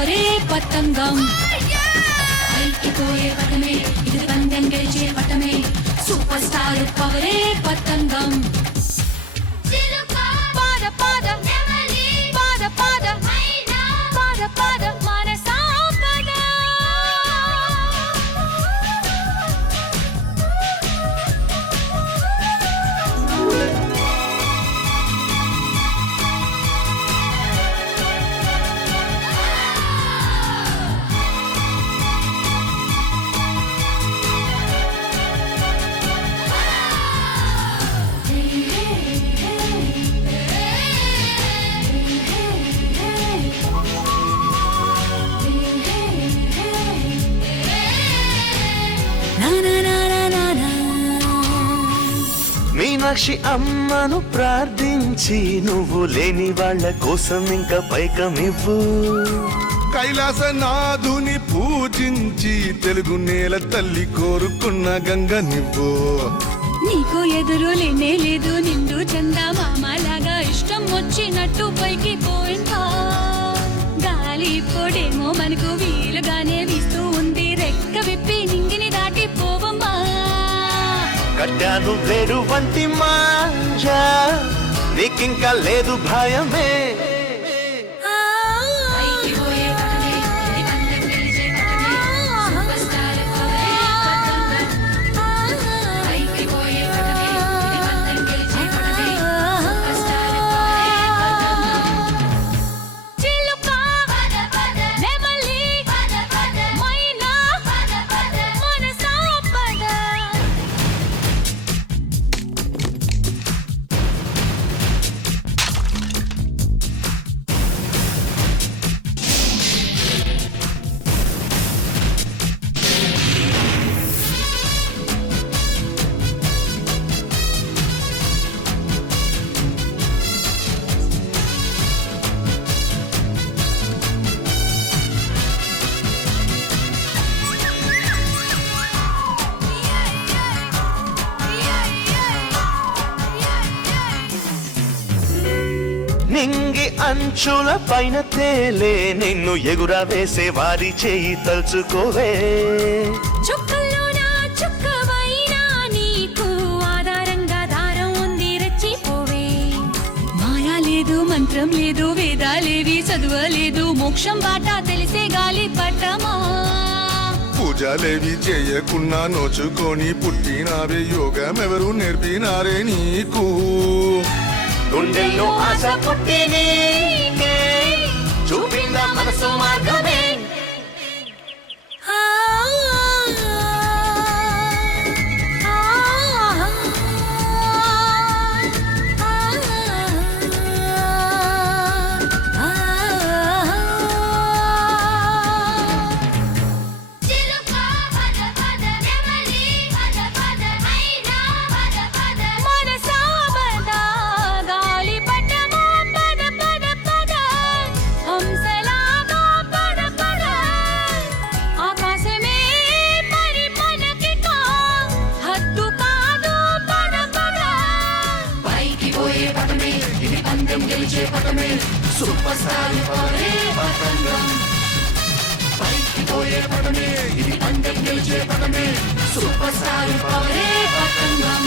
పవరే పతంగం పైకి పోయే పటమే ఇది పందెం గెలిచే పటమే సూపర్ స్టార్ పవరే పతంగం పాద పాద పాద పాద పాద పాద మనసా పద మీనాక్షి అమ్మను ప్రార్థించి నువ్వు లేని వాళ్ళ కోసం ఇంకా పైకమివ్వు కైలాసనాథుని పూజించి తెలుగు నేల తల్లి కోరుకున్న గంగ నివ్వు నీకు ఎదురు లేనే లేదు నిండు చందా మామలాగా ఇష్టం వచ్చినట్టు పైకి పోయిందా గాలి పొడేమో మనకు వీలుగానే వీస్తూ ఉంది రెక్క విప్పి నింగిని దాటి పోవమ్మా కట్టాను వేరు వంటి మాంజా నీకింకా లేదు భయమే నింగి అంచుల పైన తేలే నిన్ను ఎగురా వేసే వారి చేయి తలుచుకోవే చుక్కల్లోనా చుక్కవైనా నీకు ఆధారంగా దారం ఉంది రెచ్చిపోవే మాయా లేదు మంత్రం లేదు వేదాలేవి చదువలేదు మోక్షం బాట తెలిసే గాలి పట్టమా పూజలేవి చేయకున్నా నోచుకొని పుట్టినావే యోగమెవరు నేర్పినారే నీకు గుండెల్లో ఆశ పుట్టి నీకే చూపిందా మనసు మార్గమే సూపర్ స్టార్ పవరే పతంగం పైకి పోయే పటమే ఇది పందెం గెలిచే పటమే సూపర్ స్టార్ పవరే పతంగం